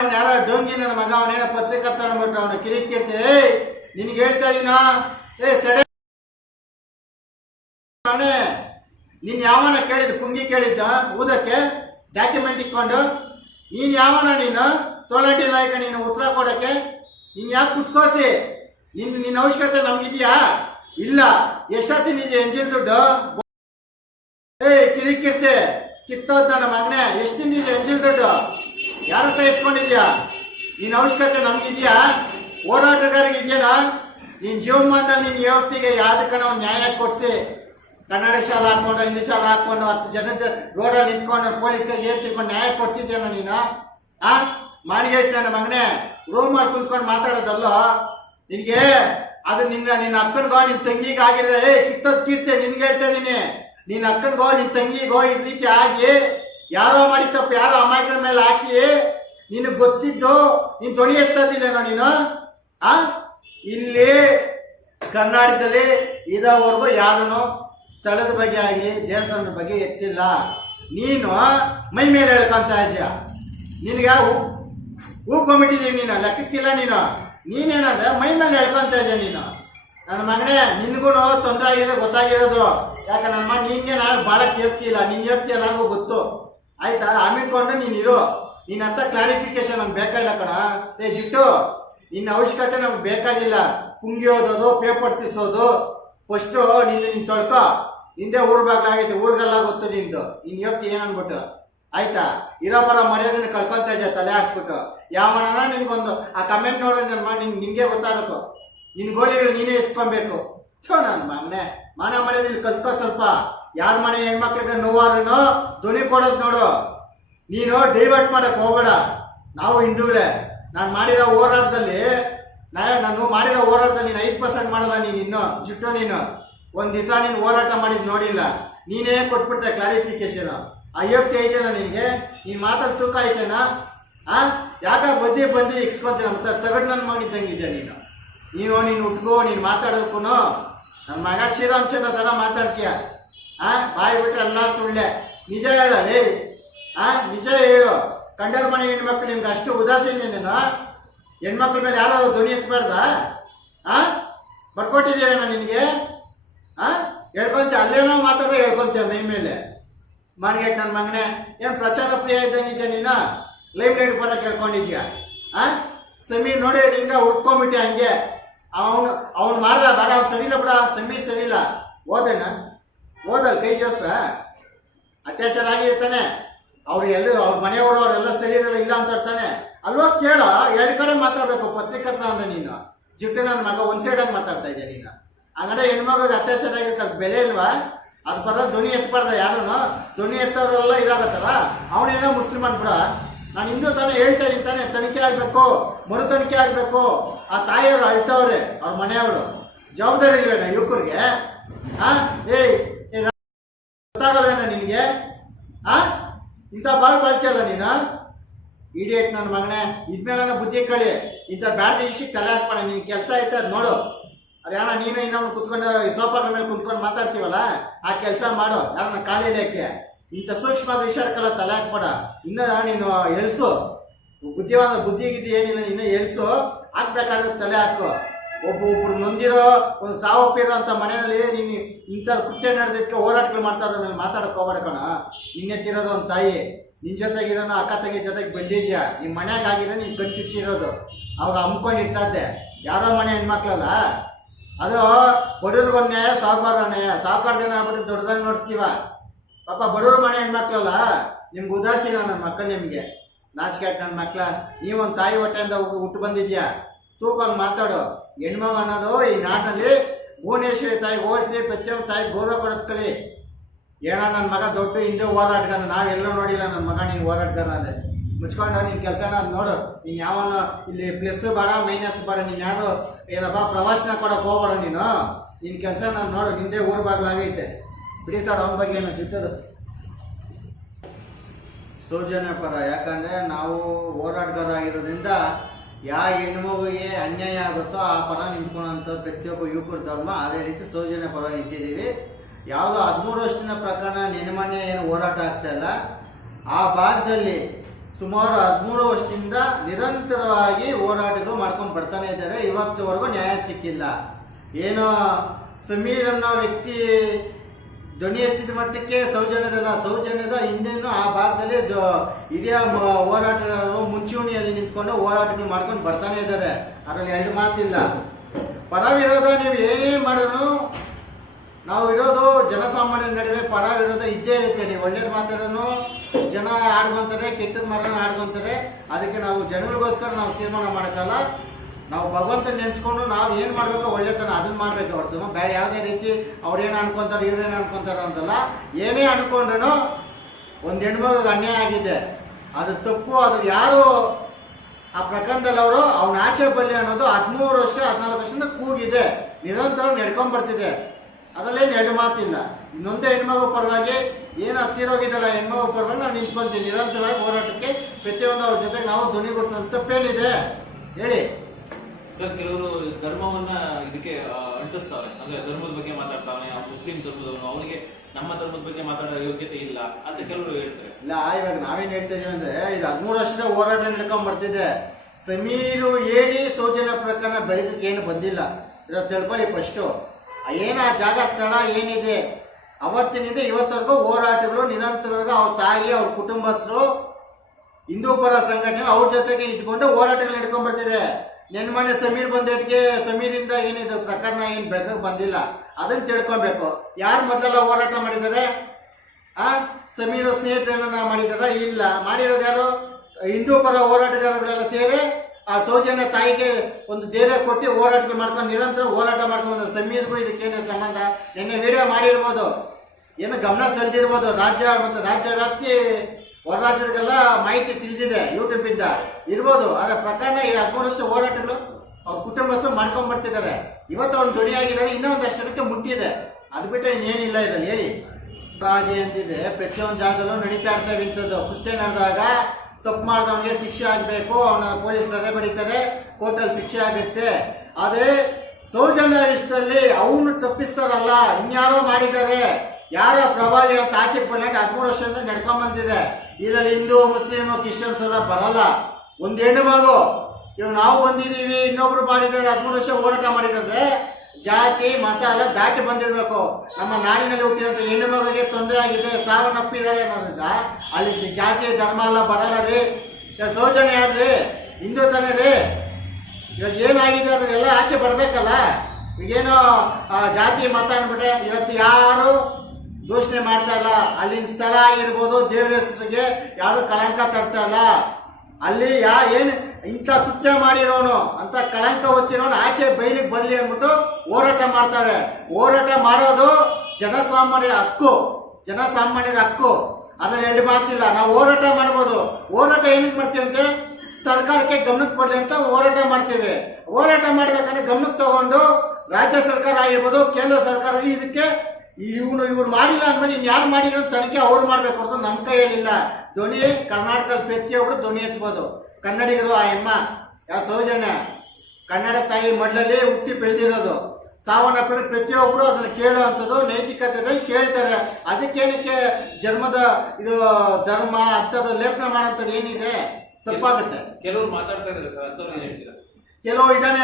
ಅವ್ನ್ ಡೊಂಗಿ ನನ್ನ ಮಗ ಅವನೇನ ಪತ್ರಿಕರ್ತನ ಮಟ್ಟ ಅವನು ಕಿರಿಕಿರ್ತಿ ಏಯ್ ನಿನ್ಗೆ ಹೇಳ್ತಾ ಇದೀನ? ಏ, ಸೆಡೆ ನೀನ್ ಯಾವನ ಕೇಳಿದ್ ಕುಂಗಿ ಕೇಳಿದ್ದ ಊದಕ್ಕೆ? ಡಾಕ್ಯುಮೆಂಟ್ ಇಕ್ಕೊಂಡು ನೀನ್ ಯಾವನ ನೀನು? ತೋಳಂಡಿ ನಾಯಕ ನೀನು ಉತ್ತರ ಕೊಡಕ್ಕೆ? ನೀನ್ ಯಾಕೆ ಕುಟ್ಕೋಸಿ? ನಿನ್ ನಿನ್ನ ಅವಶ್ಯಕತೆ ನಮ್ಗಿದ್ಯಾ? ಇಲ್ಲ. ಎಷ್ಟೊತ್ತಿ ನಿಜ ಎಂಜಿನ್ ದುಡ್ಡು? ಏಯ್ ಕಿರಿಕಿರ್ತಿ, ಕಿತ್ತೋದ್ ನನ್ನ ಮಗನೇ, ಎಷ್ಟು ನಿಜ ಎಂಜಿಲ್ ದುಡ್ಡು? ಯಾರ ಹತ್ರ ಇಸ್ಕೊಂಡಿದ್ಯಾ ನಿನ್ನ ಅವಶ್ಯಕತೆ ನಮ್ಗಿದ್ಯಾ? ಓಡಾಟಗಾರಿಗೆ ನಿನ್ನ ನಿನ್ ಜೀವಮಾನದಲ್ಲಿ ನಿನ್ ಯುವತಿಗೆ ಯಾವ್ದಕ್ಕನ ಒಂದು ನ್ಯಾಯ ಕೊಡ್ಸಿ, ಕನ್ನಡ ಶಾಲೆ ಹಾಕೊಂಡು ಹಿಂದಿ ಶಾಲೆ ಹಾಕೊಂಡು ಹತ್ತು ಜನ ರೋಡಲ್ಲಿ ನಿಂತ್ಕೊಂಡು, ಪೊಲೀಸ್ಗೆ ಏಟ್ ತಿಳ್ಕೊಂಡು ನ್ಯಾಯ ಕೊಡ್ಸಿದ್ಯಲ್ಲ ನೀನು? ಆ? ಮಾಡಿಗೆಟ್ ನನ್ನ ಮಗನೇ ರೂಮ್ ಮಾಡಿ ಕುಂತ್ಕೊಂಡು ಮಾತಾಡೋದಲ್ಲೋ ನಿನಗೆ ಅದು ನಿನ್ನ ನಿನ್ನ ಅಕ್ಕನಿಗೋ ನಿನ್ನ ತಂಗಿಗೆ ಆಗಿರೋದು. ಏ, ಕಿತ್ತೋದ್ ಕೀರ್ತೆ, ನಿನ್ಗೆ ಹೇಳ್ತಾ ಇದೀನಿ ನಿನ್ನ ಅಕ್ಕನಿಗೋ ನಿನ್ನ ತಂಗಿಗೋ ಈ ರೀತಿ ಆಗಿ ಯಾರೋ ಮಾಡಿ ತಪ್ಪು, ಯಾರೋ ಅಮಾಯಕರ ಮೇಲೆ ಹಾಕಿ ನಿನಗೆ ಗೊತ್ತಿದ್ದು ನೀನು ತೊಣಿ ಎತ್ತದಿಲ್ಲೇನೋ ನೀನು? ಆ? ಇಲ್ಲಿ ಕರ್ನಾಟಕದಲ್ಲಿ ಇರೋವರೆಗೂ ಯಾರನ್ನು ಸ್ಥಳದ ಬಗ್ಗೆ ಆಗಲಿ, ದೇವಸ್ಥಾನದ ಬಗ್ಗೆ ಎತ್ತಿಲ್ಲ. ನೀನು ಮೈ ಮೇಲೆ ಹೇಳ್ಕೊಂತ ಅಜ್ಜ ನಿನಗೆ ಹೂ- ಹೂ ಕಮಿಟಿದೀವಿ ನೀನು, ಲೆಕ್ಕಕ್ಕಿಲ್ಲ ನೀನು. ನೀನೇನಂದ್ರೆ ಮೈ ಮೇಲೆ ಹೇಳ್ಕೊಂತ ಅಜ್ಜ ನೀನು. ನನ್ನ ಮಗನೇ ನಿನಗೂ ತೊಂದರೆ ಆಗಿದೆ ಗೊತ್ತಾಗಿರೋದು. ಯಾಕೆ, ನನ್ನ ಮಗ ನಿನ್ಗೆ ನಾನು ಭಾಳ ಕೇಳ್ತಿಲ್ಲ. ನೀನು ಹೇಳ್ತೀಯ, ನನಗೂ ಗೊತ್ತು. ಆಯ್ತಾ? ಆಮೇಲೆ ನೀನ್ ಇರು. ನೀನ್ ಅಂತ ಕ್ಲಾರಿಫಿಕೇಶನ್ ನಮ್ಗೆ ಬೇಕಾಗಿಲ್ಲ ಕಣ. ಏ, ಜಿಟ್ಟು ನಿನ್ನ ಅವಶ್ಯಕತೆ ನಮ್ಗೆ ಬೇಕಾಗಿಲ್ಲ. ಪುಂಗಿ ಓದೋದು ಪೇಪರ್ ತಿಸೋದು ಫಸ್ಟು ನೀನು ನೀನು ತೊಳ್ಕೊ. ಹಿಂದೆ ಊರ್ ಆಗೈತೆ ಊರ್ಗೆಲ್ಲ ಗೊತ್ತು ನಿಂದು. ನೀನು ಯೋಗ್ತಿ ಏನನ್ಬಿಟ್ಟು ಆಯ್ತಾ? ಇರೋ ಬರೋ ಮರ್ಯಾದೆನ ಕಳ್ಕೊಂತ ಇದ್ದೆ ತಲೆ ಹಾಕ್ಬಿಟ್ಟು? ಯಾವ ನಿನ್ಗೊಂದು. ಆ ಕಮೆಂಟ್ ನೋಡ್ರಿ ನನ್ನ ನಿನ್ ನಿಂಗೆ ಗೊತ್ತಾಗಬೇಕು. ನಿನ್ ಗೋಳಿಗಳು ನೀನೇ ಇಸ್ಕೊಬೇಕು ಥೋ ನನ್ನ ಮಾಮನೆ ಮಾನ ಮರ್ಯಾದಲ್ಲಿ ಕಲ್ತ್ಕೋ ಸ್ವಲ್ಪ. ಯಾರ ಮನೆ ಹೆಣ್ಮಕ್ಳಿಗೆ ನೋವಾದ್ರೂ ಧ್ವನಿ ಕೊಡೋದು ನೋಡು. ನೀನು ಡೈವರ್ಟ್ ಮಾಡಕ್ ಹೋಗಬೇಡ. ನಾವು ಹಿಂದೂಗಳೇ, ನಾನು ಮಾಡಿರೋ ಹೋರಾಟದಲ್ಲಿ ನಾನು ಮಾಡಿರೋ ಹೋರಾಟದಲ್ಲಿ ನೀನು ಐದು ಪರ್ಸೆಂಟ್ ಮಾಡಲ್ಲ ನೀನು ಇನ್ನು, ಜುಟ್ಟು ನೀನು. ಒಂದು ದಿವಸ ನೀನು ಹೋರಾಟ ಮಾಡಿದ್ ನೋಡಿಲ್ಲ. ನೀನೇ ಕೊಟ್ಬಿಡ್ತೆ ಕ್ಲಾರಿಫಿಕೇಶನ್ ಅಯೋಗ್ಯ ಐತೇನ ನಿನಗೆ? ನೀನ್ ಮಾತಾಡ್ ತೂಕ ಐತೇನ? ಆ? ಯಾಕ ಬದ್ದಿ ಬಂದಿ ಇಕ್ಸ್ಕೊಂತೀನ ಅಂತ ತಗಡ್ ನನ್ನ ಮಾಡಿದ್ದಂಗಿದ್ದೆ ನೀನು? ನೀನು ನೀನು ಉಟ್ಕೋ, ನೀನು ಮಾತಾಡೋದಕ್ಕೂ ನನ್ನ ಮಗ ಶ್ರೀರಾಮಚಂದ್ರ ತರ ಮಾತಾಡ್ತೀಯ. ಆ, ಬಾಯಿ ಬಿಟ್ರೆ ಎಲ್ಲ ಸುಳ್ಳೆ. ನಿಜ ಹೇಳ ರೇ ಆ, ನಿಜ ಹೇಳು. ಕಂಡರ ಮನೆ ಹೆಣ್ಮಕ್ಳು ನಿಮ್ಗೆ ಅಷ್ಟು ಉದಾಸೀನ ನೀನು ಹೆಣ್ಮಕ್ಳ ಮೇಲೆ ಯಾರೋ ಧ್ವನಿ ಎತ್ತಬಾರ್ದ ಆ? ಬರ್ಕೊಟ್ಟಿದ್ದೇವೇನ ನಿನಗೆ? ಆ? ಹೇಳ್ಕೊಂತ ಅಲ್ಲೇನೋ ಮಾತಾಡೋ ಹೇಳ್ಕೊಂತೀಯ ಮೈ ಮೇಲೆ? ಮಾರ್ಗೆಟ್ ನನ್ನ ಮಗನೇ, ಏನು ಪ್ರಚಾರ ಪ್ರಿಯ ಇದ್ದಂಗಿದ್ಯಾ ನೀನು? ಲೈವ್ ಲೈಟ್ ಬರೋಕೆ ಕೇಳ್ಕೊಂಡಿದ್ಯಾ? ಆ? ಸಮೀರ್ ನೋಡಿ ಹಿಂಗೆ ಹುಡ್ಕೊಂಬಿಟ್ಟೆ ಹಂಗೆ? ಅವನು, ಅವ್ನು ಮಾಡ್ದ ಬೇಡ, ಅವ್ನು ಇಲ್ಲ ಬಿಡ ಸಮೀರ್ ಸರಿಯಿಲ್ಲ. ಓದಣ್ಣ ಓದಲ್ ಕೈ ಜೋಸ್ತ ಅತ್ಯಾಚಾರ ಆಗಿರ್ತಾನೆ ಅವ್ರು ಎಲ್ಲರೂ ಅವ್ರ ಮನೆಯವರು ಅವರೆಲ್ಲ ಸರಿಯಿರಲ್ಲ ಇಲ್ಲ ಅಂತ ಇರ್ತಾನೆ ಅಲ್ವಾ? ಕೇಳ, ಎರಡು ಕಡೆ ಮಾತಾಡ್ಬೇಕು ಅಂದ್ರೆ ನೀನು. ಜೊತೆ ನನ್ನ ಮಗ, ಒಂದು ಸೈಡಾಗಿ ಮಾತಾಡ್ತಾ ಇದ್ದೆ ನೀನು? ಹಂಗಂದ್ರೆ ಹೆಣ್ಮಗ ಅತ್ಯಾಚಾರ ಆಗಿರ್ತ ಬೆಲೆ ಇಲ್ವಾ? ಅದು ಬರೋ ಧ್ವನಿ ಎತ್ತಬಾರ್ದ ಯಾರನ್ನು ಧ್ವನಿ ಎತ್ತೋರೆಲ್ಲ ಇದಾಗತ್ತಲ್ಲ? ಅವನೇನೋ ಮುಸ್ಲಿಮ್ ಅನ್ಬಿಡ. ನಾನು ಹಿಂದೂ ತಾನೇ ಹೇಳ್ತಾ ಇದ್ದಾನೆ ತಾನೇ, ತನಿಖೆ ಆಗಬೇಕು, ಮರು ತನಿಖೆ ಆಗಬೇಕು. ಆ ತಾಯಿಯವರು ಅಳ್ತವ್ರೆ, ಅವ್ರ ಮನೆಯವರು. ಜವಾಬ್ದಾರಿ ಇಲ್ವೇನ ಯುವಕರಿಗೆ? ಆ? ಏಯ್ ಗೊತ್ತಾಗಲ್ವೇನ ನಿನಗೆ? ಆ? ಇಂಥ ಬಾಳ್ ಬಾಳ್ತಿಯಲ್ಲ ನೀನು? ಇಡಿಯೇಟ್ ನನ್ನ ಮಗನೇ ಇದ್ಮೇಲೆ ಬುದ್ಧಿ ಕಳಿ. ಇಂಥ ಬ್ಯಾಡ ಇಶಿಗೆ ತಲೆ ಹಾಕ್ಬೇಡ, ನಿನ್ ಕೆಲಸ ಐತೆ ಅದು ನೋಡು. ಅದೇನ ನೀನು ಇನ್ನೊಂದು ಕುತ್ಕೊಂಡು ಸೋಫಾ ಮೇಲೆ ಕುತ್ಕೊಂಡು ಮಾತಾಡ್ತೀವಲ್ಲ, ಆ ಕೆಲಸ ಮಾಡು. ಯಾರನ್ನ ಖಾಲಿ ಇಡಕ್ಕೆ ಇಂಥ ಸೂಕ್ಷ್ಮವಾದ ವಿಚಾರಕ್ಕೆಲ್ಲ ತಲೆ ಹಾಕ್ಬೇಡ. ಇನ್ನೂ ನೀನು ಎಳ್ಸು ಬುದ್ಧಿವಾದ ಬುದ್ಧಿ ಗಿದ್ದಿ ಏನಿಲ್ಲ, ನೀನು ಎಳ್ಸು ಹಾಕ್ಬೇಕಾದ್ರೆ ತಲೆ ಹಾಕು. ಒಬ್ಬ ಒಬ್ರು ನೊಂದಿರೋ ಒಂದು ಸಾವು ಪೀರೋ ಅಂತ ಮನೆಯಲ್ಲಿ ನೀನು ಇಂಥ ಕೃತ್ಯ ನಡೆದಕ್ಕೆ ಹೋರಾಟಗಳು ಮಾಡ್ತಾ ಇದ್ರೆ ಮೇಲೆ ನಿನ್ನೆತ್ತಿರೋದು ಒಂದು ತಾಯಿ. ನಿನ್ನ ಜೊತೆಗಿರೋನು ಅಕ್ಕ ತಂಗಿ ಜೊತೆಗೆ ಬಂದಿದ್ಯ? ನಿಮ್ಮ ಮನೆಯಾಗ ಆಗಿರೋ ನೀನು ಕಣ್ ಚುಚ್ಚಿರೋದು ಅವಾಗ ಹಮ್ಕೊಂಡಿರ್ತಾ ಇದ್ದೆ. ಯಾರೋ ಮನೆ ಹೆಣ್ಮಕ್ಳಲ್ಲ? ಅದು ಬಡವ್ರಿಗೊಂದು ನ್ಯಾಯ ಸಾಹುಕಾರ ನ್ಯಾಯ. ಸಾಹುಕಾರದೇನ ಆಗ್ಬಿಟ್ಟು ದೊಡ್ಡದಾಗಿ ನೋಡಿಸ್ತೀವ? ಪಾಪ ಬಡವ್ರ ಮನೆ ಹೆಣ್ಮಕ್ಳಲ್ಲ? ನಿಮ್ಗೆ ಉದಾಸೀನ ನನ್ನ ಮಕ್ಕಳು ನಿಮಗೆ. ನಾಚಿಕೆ ನನ್ನ ಮಕ್ಕಳ ನೀವೊಂದು ತಾಯಿ ಹೊಟ್ಟೆಯಿಂದ ಹುಟ್ಟು ಬಂದಿದ್ಯಾ? ತೂಕಂಗ್ ಮಾತಾಡು. ಹೆಣ್ಮಗ ಅನ್ನೋದು ಈ ನಾಟಲ್ಲಿ ಭುವನೇಶ್ವರಿ ತಾಯಿ ಓಡಿಸಿ ಪ್ರತಿಯೊಂದು ತಾಯಿ ಗೌರವ ಕೊಡೋದು ಕಳಿ ಏನೋ ನನ್ನ ಮಗ ದೊಡ್ಡ ಹಿಂದೆ ಹೋರಾಟಗಾರ ನಾವೆಲ್ಲೂ ನೋಡಿಲ್ಲ ನನ್ನ ಮಗ, ನೀನು ಹೋರಾಟಗಾರ ಮುಚ್ಕೊಂಡು ನಿನ್ನ ಕೆಲಸನ ನೋಡು. ನೀನು ಯಾವನು ಇಲ್ಲಿ ಪ್ಲಸ್ ಬೇಡ ಮೈನಸ್ ಬೇಡ, ನೀನು ಯಾರು ಏನಪ್ಪ ಪ್ರವಾಸನ ಕೊಡೋಕೆ ಹೋಗ್ಬೇಡ ನೀನು. ನಿನ್ನ ಕೆಲಸ ನಾನು ನೋಡು ನಿಂದೆ ಊರು ಬಾಗಿಲಾಗೈತೆ ಬಿಡಿ ಸರ್, ಅವನ ಬಗ್ಗೆ ಏನು ಚಿತ್ತದು ಸೌಜನ್ಯ ಪರ, ಯಾಕಂದರೆ ನಾವು ಹೋರಾಟಗಾರ ಆಗಿರೋದ್ರಿಂದ ಯಾವ ಹೆಣ್ಮಗುಗೆ ಅನ್ಯಾಯ ಆಗುತ್ತೋ ಆ ಪರ ನಿಂತ್ಕೊಳ್ಳೋಂಥ ಪ್ರತಿಯೊಬ್ಬ ಯುವಕರ ಧರ್ಮ, ಅದೇ ರೀತಿ ಸೌಜನ್ಯ ಪರ ನಿಂತಿದ್ದೀವಿ. ಯಾವುದೋ ಹದಿಮೂರು ವರ್ಷದ ಪ್ರಕರಣ ನೆನಮನೆ ಏನು ಹೋರಾಟ ಆಗ್ತಾ ಇಲ್ಲ. ಆ ಭಾಗದಲ್ಲಿ ಸುಮಾರು ಹದಿಮೂರು ವರ್ಷದಿಂದ ನಿರಂತರವಾಗಿ ಹೋರಾಟಗಳು ಮಾಡ್ಕೊಂಡು ಬರ್ತಾನೆ ಇದ್ದಾರೆ. ಇವತ್ತುವರೆಗೂ ನ್ಯಾಯ ಸಿಕ್ಕಿಲ್ಲ. ಏನೋ ಸಮೀರ್ ಅನ್ನೋ ವ್ಯಕ್ತಿ ಧ್ವನಿ ಎತ್ತಿದ ಮಟ್ಟಕ್ಕೆ ಸೌಜನ್ಯದಲ್ಲ, ಸೌಜನ್ಯದ ಹಿಂದೆನೂ ಆ ಭಾಗದಲ್ಲಿ ಹಿರಿಯ ಹೋರಾಟಗಾರರು ಮುಂಚೂಣಿಯಲ್ಲಿ ನಿಂತ್ಕೊಂಡು ಹೋರಾಟ ಮಾಡ್ಕೊಂಡು ಬರ್ತಾನೆ ಇದ್ದಾರೆ. ಅದರಲ್ಲಿ ಎರಡು ಮಾತಿಲ್ಲ. ಪರ ವಿರೋಧ ನೀವು ಏನೇ ಮಾಡಿದ್ರು ನಾವು ಇರೋದು ಜನಸಾಮಾನ್ಯರ ನಡುವೆ ಪರ ವಿರೋಧ ಇದ್ದೇ ಇರುತ್ತೆ. ನೀವು ಒಳ್ಳೇದು ಮಾತಾಡೋನು ಜನ ಆಡ್ಕೊಂತಾರೆ, ಕೆಟ್ಟದ್ ಮಾತಾಡೋ ಆಡ್ಕೊಂತಾರೆ. ಅದಕ್ಕೆ ನಾವು ಜನಗಳಿಗೋಸ್ಕರ ನಾವು ತೀರ್ಮಾನ ಮಾಡೋಕ್ಕಲ್ಲ. ನಾವು ಭಗವಂತ ನೆನ್ಸ್ಕೊಂಡು ನಾವು ಏನು ಮಾಡಬೇಕು ಒಳ್ಳೆತನ ಅದನ್ನ ಮಾಡ್ಬೇಕು ಹೊರತು. ಬೇರೆ ಯಾವುದೇ ರೀತಿ ಅವ್ರೇನು ಅನ್ಕೊಂತಾರ, ಇವ್ರೇನು ಅನ್ಕೊಂತಾರ ಅಂತಲ್ಲ, ಏನೇ ಅನ್ಕೊಂಡ್ರೂ ಒಂದು ಹೆಣ್ಮಗಿಗೆ ಅನ್ಯಾಯ ಆಗಿದೆ. ಅದು ತಪ್ಪು, ಅದು ಯಾರು ಆ ಪ್ರಕರಣದಲ್ಲಿ ಅವರು ಅವನ ಆಚೆ ಬಲ್ಲಿ ಅನ್ನೋದು ಹದಿಮೂರು ವರ್ಷ, ಹದಿನಾಲ್ಕು ವರ್ಷದಿಂದ ಕೂಗಿದೆ. ನಿರಂತರ ನಡ್ಕೊಂಡ್ ಬರ್ತಿದೆ. ಅದರಲ್ಲೇನು ಎರಡು ಮಾತಿಲ್ಲ. ಇನ್ನೊಂದೇ ಹೆಣ್ಮಗು ಪರವಾಗಿ ಏನು ಹತ್ತಿರೋಗಿದ್ದಲ್ಲ ಹೆಣ್ಮಗು ಪರವಾಗಿ ನಾವು ನಿಂತ್ಕೊಂತೀವಿ ನಿರಂತರವಾಗಿ ಹೋರಾಟಕ್ಕೆ ಪ್ರತಿಯೊಂದು ಅವ್ರ ಜೊತೆಗೆ ನಾವು ಧ್ವನಿಗೂಡಿಸೋದು ತಪ್ಪೇನಿದೆ. ಹೇಳಿ. ಸರ್, ಕೆಲವರು ಧರ್ಮವನ್ನ ಇದಕ್ಕೆ ಅಂಟಿಸ್ತಾವೆ ಅಂದ್ರೆ ಧರ್ಮದ ಬಗ್ಗೆ ಮಾತಾಡ್ತಾವೆ ಮುಸ್ಲಿಂ ಧರ್ಮದವನು, ಅವನಿಗೆ ನಮ್ಮ ಧರ್ಮದ ಬಗ್ಗೆ ಮಾತಾಡೋ ಯೋಗ್ಯತೆ ಇಲ್ಲ ಅಂತ ಕೆಲವರು ಹೇಳ್ತಾರೆ. ಇಲ್ಲ, ಇವಾಗ ನಾವೇನ್ ಹೇಳ್ತಾ ಇದೀವಿ ಅಂದ್ರೆ, ಇದು ಹದಿಮೂರು ವರ್ಷದ ಹೋರಾಟ ನಡ್ಕೊಂಡ್ ಬರ್ತಿದೆ. ಸಮೀರು ಹೇಳಿ ಸೌಜನ್ಯ ಪ್ರಕರಣ ಬೆಳೆದಕ್ಕೆ ಏನು ಬಂದಿಲ್ಲ. ಇರೋ ತಿಳ್ಕೊಳ್ಳಿ ಫಸ್ಟು ಏನ ಆ ಜಾಗ ಸ್ಥಳ ಏನಿದೆ? ಅವತ್ತಿನಿಂದ ಇವತ್ತವರೆಗೂ ಹೋರಾಟಗಳು ನಿರಂತರವಾಗಿ ಅವ್ರ ತಾಯಿ, ಅವ್ರ ಕುಟುಂಬಸ್ಥರು, ಹಿಂದೂ ಪರ ಸಂಘಟನೆ ಅವ್ರ ಜೊತೆಗೆ ಇಟ್ಕೊಂಡು ಹೋರಾಟಗಳು ನಡ್ಕೊಂಡ್ ಬರ್ತಿದೆ. ನೆನ್ ಮನೆ ಸಮೀರ್ ಬಂದೇಟ್ಗೆ ಸಮೀರಿಂದ ಏನಿದು ಪ್ರಕರಣ ಏನ್ ಬೆಳಕಕ್ಕೆ ಬಂದಿಲ್ಲ? ಅದನ್ನ ತಿಳ್ಕೊಬೇಕು. ಯಾರು ಮೊದಲೆಲ್ಲ ಹೋರಾಟ ಮಾಡಿದ್ದಾರೆ? ಆ? ಸಮೀರ ಸ್ನೇಹಿತರನ್ನ ಮಾಡಿದಾರ ಇಲ್ಲ. ಮಾಡಿರೋದು ಯಾರು? ಹಿಂದೂ ಪರ ಹೋರಾಟಗಾರಗಳೆಲ್ಲ ಸೇರಿ ಆ ಸೌಜನ್ಯ ತಾಯಿಗೆ ಒಂದು ಧೈರ್ಯ ಕೊಟ್ಟು ಹೋರಾಟ ಮಾಡ್ಕೊಂಡು, ನಿರಂತರ ಹೋರಾಟ ಮಾಡ್ಕೊಂಡು ಸಮೀರ್ಗೂ ಇದಕ್ಕೇನು ಸಂಬಂಧ? ನಿನ್ನೆ ವಿಡಿಯೋ ಮಾಡಿರ್ಬೋದು. ಏನು ಗಮನ ಸೆಳೆದಿರ್ಬೋದು. ರಾಜ್ಯ ಮತ್ತು ರಾಜ್ಯ ವ್ಯಾಪ್ತಿ ಹೊರ ರಾಜ್ಯದಕ್ಕೆಲ್ಲ ಮಾಹಿತಿ ತಿಳಿದಿದೆ ಯೂಟ್ಯೂಬ್ ಇಂದ. ಇರ್ಬೋದು, ಆದ್ರೆ ಪ್ರಕರಣ ಈ ಹದಿಮೂರು ವರ್ಷ ಹೋರಾಟಗಳು ಅವ್ರ ಕುಟುಂಬಸ್ಥರು ಮಾಡ್ಕೊಂಡ್ಬರ್ತಿದ್ದಾರೆ ಇವತ್ತು ಅವ್ನು ಧ್ವನಿಯಾಗಿದ್ದಾರೆ ಇನ್ನೂ ಒಂದು ಅಷ್ಟಕ್ಕೆ ಮುಟ್ಟಿದೆ. ಅದು ಬಿಟ್ಟರೆ ಇನ್ನೇನಿಲ್ಲ ಇದ್ರಲ್ಲಿ, ಹೇಳಿ. ಅಪರಾಧಿ ಅಂತಿದೆ, ಪ್ರತಿಯೊಂದು ಜಾಗದಲ್ಲೂ ನಡೀತಾ ಇರ್ತವೆ ಇಂಥದ್ದು. ಕೃತ್ಯ ನಡೆದಾಗ ತಪ್ಪು ಮಾಡಿದವನಿಗೆ ಶಿಕ್ಷೆ ಆಗಬೇಕು, ಅವನ ಪೊಲೀಸ್ ಸದೆ ಬಡಿತಾರೆ, ಕೋರ್ಟಲ್ಲಿ ಶಿಕ್ಷೆ ಆಗುತ್ತೆ. ಆದರೆ ಸೌಜನ್ಯ ವಿಷಯದಲ್ಲಿ ಅವನು ತಪ್ಪಿಸ್ತಾರಲ್ಲ, ಇನ್ಯಾರೋ ಮಾಡಿದ್ದಾರೆ. ಯಾರ ಪ್ರಭಾವಿ ಅಂತ ಆಚೆ ಬಂದಾಗ ಹದಿಮೂರು ವರ್ಷದಿಂದ ನಡ್ಕೊಂಡ್ ಬಂದಿದೆ. ಇದರಲ್ಲಿ ಹಿಂದೂ ಮುಸ್ಲಿಂ ಕ್ರಿಶ್ಚಿಯನ್ಸ್ ಎಲ್ಲ ಬರಲ್ಲ. ಒಂದು ಹೆಣ್ಣು ಮಗು. ಇವಾಗ ನಾವು ಬಂದಿದೀವಿ ಇನ್ನೊಬ್ರು ಮಾಡಿದ್ದಾರೆ, ಹದಿಮೂರು ವರ್ಷ ಹೋರಾಟ ಮಾಡಿದ್ರೆ ಜಾತಿ, ಮತ ಎಲ್ಲ ದಾಟಿ ಬಂದಿರ್ಬೇಕು. ನಮ್ಮ ನಾಡಿನಲ್ಲಿ ಹುಟ್ಟಿರೋಂಥ ಹೆಣ್ಣು ಮಗುಗೆ ತೊಂದರೆ ಆಗಿದೆ ಸಾವನ್ನಪ್ಪಿದ್ದಾರೆ ಅನ್ನೋದ್ರಿಂದ ಅಲ್ಲಿ ಜಾತಿ, ಧರ್ಮ ಎಲ್ಲ ಬರಲ್ಲ ರೀ. ಶೋಚನೆ ಯಾರ್ರಿ ಹಿಂದೂ ತಾನೇ ರೀ. ಇವಾಗ ಏನಾಗಿದೆ ಅದನ್ನೆಲ್ಲ ಆಚೆ ಬರ್ಬೇಕಲ್ಲ. ಈಗೇನೋ ಜಾತಿ, ಮತ ಅಂದ್ಬಿಟ್ಟೆ ಇವತ್ತು ಯಾರು ದೂಷಣೆ ಮಾಡ್ತಾ ಇಲ್ಲ. ಅಲ್ಲಿನ ಸ್ಥಳ ಆಗಿರ್ಬೋದು, ದೇವರ ಹೆಸರಿಗೆ ಯಾರು ಕಳಂಕ ತರ್ತಾ ಇಲ್ಲ. ಅಲ್ಲಿ ಯಾ ಏನು ಇಂಥ ಕೃತ್ಯ ಮಾಡಿರೋನು, ಅಂತ ಕಳಂಕ ಹೊತ್ತಿರೋನು ಆಚೆ ಬೈಲಿಗೆ ಬರಲಿ ಅಂದ್ಬಿಟ್ಟು ಹೋರಾಟ ಮಾಡ್ತಾರೆ. ಹೋರಾಟ ಮಾಡೋದು ಜನಸಾಮಾನ್ಯರ ಹಕ್ಕು ಜನಸಾಮಾನ್ಯರ ಹಕ್ಕು. ಅದ್ರಲ್ಲಿ ಎರಡು ಮಾತಿಲ್ಲ. ನಾವು ಹೋರಾಟ ಮಾಡ್ಬೋದು. ಹೋರಾಟ ಏನಕ್ಕೆ ಮಾಡ್ತೀವಿ ಅಂದ್ರೆ, ಸರ್ಕಾರಕ್ಕೆ ಗಮನಕ್ಕೆ ಬರಲಿ ಅಂತ ಹೋರಾಟ ಮಾಡ್ತೀವಿ. ಹೋರಾಟ ಮಾಡ್ಬೇಕಂದ್ರೆ ಗಮನಕ್ಕೆ ತಗೊಂಡು ರಾಜ್ಯ ಸರ್ಕಾರ ಆಗಿರ್ಬೋದು, ಕೇಂದ್ರ ಸರ್ಕಾರ ಇದಕ್ಕೆ ಇವನು ಇವ್ರು ಮಾಡಿಲ್ಲ ಅಂದ್ಮೇಲೆ ಇನ್ ಯಾರು ಮಾಡಿರೋ ಅಂತ ತನಿಖೆ ಅವ್ರು ಮಾಡ್ಬೇಕು ಹೊರತು ನಮ್ಮ ಕೈಯಲ್ಲಿಲ್ಲ ಧ್ವನಿ ಕರ್ನಾಟಕದ ಪ್ರತಿಯೊಬ್ಬರು ಧ್ವನಿ ಎತ್ಬೋದು. ಕನ್ನಡಿಗರು ಆ ಎಮ್ಮ ಯಾವ ಸೌಜನ್ಯ ಕನ್ನಡ ತಾಯಿ ಮಡ್ಲಲ್ಲಿ ಹುಟ್ಟಿ ಬೆಳೆದಿರೋದು. ಸಾವನ್ನಪ್ಪಿರೋ ಪ್ರತಿಯೊಬ್ರು ಅದನ್ನ ಕೇಳುವಂಥದ್ದು ನೈತಿಕತೆದಲ್ಲಿ ಕೇಳ್ತಾರೆ. ಅದಕ್ಕೇನಕ್ಕೆ ಜನ್ಮದ ಇದು ಧರ್ಮ ಅಂಥದ್ದು ಲೇಪನ ಮಾಡೋಂಥದ್ದು ಏನಿದೆ? ತಪ್ಪಾಗುತ್ತೆ. ಕೆಲವರು ಮಾತಾಡ್ತಾ ಇದ್ರು ಸರ್ ಕೆಲವು ಇದಾನೆ